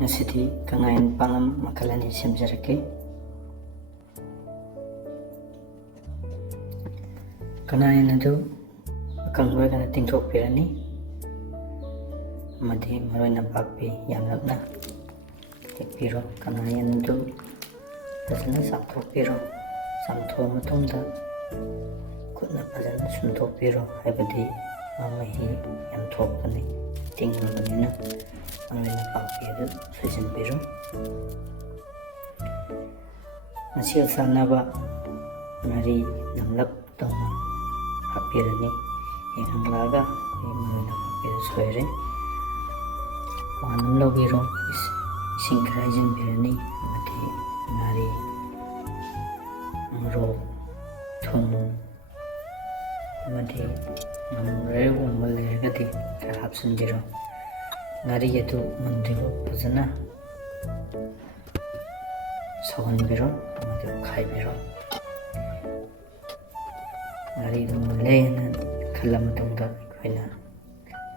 Ngasithi kangayan pangam makalani semjarake. Kangayan adu akang kana tingthok pirani. Amadi maroi nampakpi yamlapna tekpiro. Kangayan adu fazana samthokpiro. Samtho matungda khutna fazana sumthokpiro haibadi mamahi yam thokani tingrabanina maroi nampakpi adu suisinpiro. Ngasi sanaba mari namlap tawna hapirani yenghanglaga maroi nampakpi adu soire. Wanam lobiro ising khara haizinbirani amadi ngari morok thum amadi ngamrayagumba leiragadi khara hapsanbiro. Ngari adu mundriba fazana sauhanbiro amadi ukhaibiro. Ngari adu mulle hana khalla matungda aikoina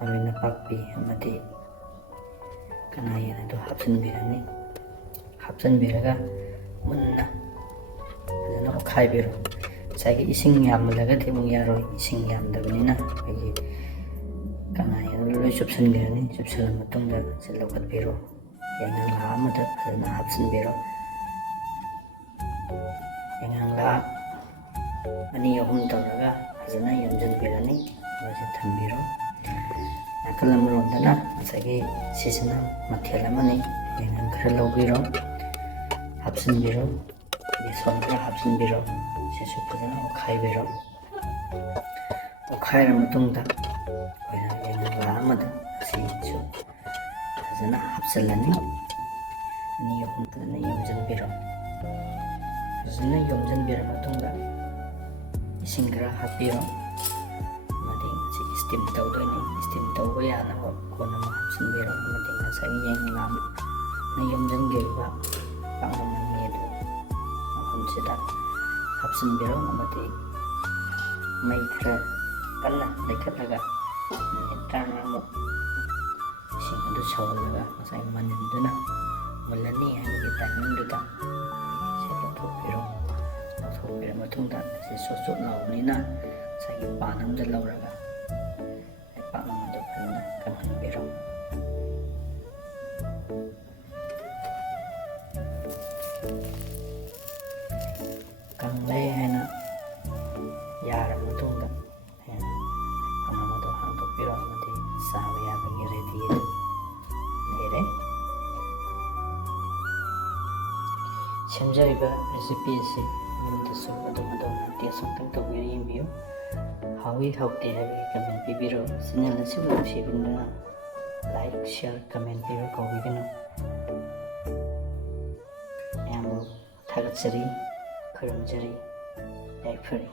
maroi nampakpi amadi kangayan adu hapsanbirani. Hapsanbiraga munna fazana ukhaibiro. Sagi ising yammalagadi mung yaroi ising yamdabanina aigi kangayan adu loi chupsanbirani. Chupsala matungda silaugatbiro. Yenghangla amada fazana hapsanbiro. Yenghangla ani ahum tawraga fazana yomjanbirani masi thambiro. Nakal amarondana ngasagi sisana mathel amani yenghang khara laubiro hapsanbiro. Beson khara hapsanbiro. Sisu fazana ukhaibiro. Ukhaira matungda yenghangla amada asisu fazana hapsalani. Ani ahum fazana yomjanbiro. Fazana yomjanbira matungda ising khara hapiro. Amadi ngasi steam tawdoini. Steam tawba yanaba kona ma hapsanbiro. Amadi ngasagi yenghangla na yomjangiriba pangmani adu mafamsida hapsanbiro. Amadi mai khara kanna laikhatlaga minute 15 ising adu sawalaga ngasagi maninduna mulani haibagi timingduda se lawthokpiro. Lawthokpira matungda se sosot laubnina ngasagi pan amda lauraga paknam adu fazana kanghanbiro. Kanglay haina yara matungda paknam adu hangdokpiro. Amadi saba yabagi ready adu leire. Semjariba recipe ase yumdasu adum taste amtang tawbira yembiyo. Hawi hawte haibagi comment pibiro. Channel asibu nusibinduna like share comment pibiro kaubiganu. Yambu thagatsari khuramjari yaifari.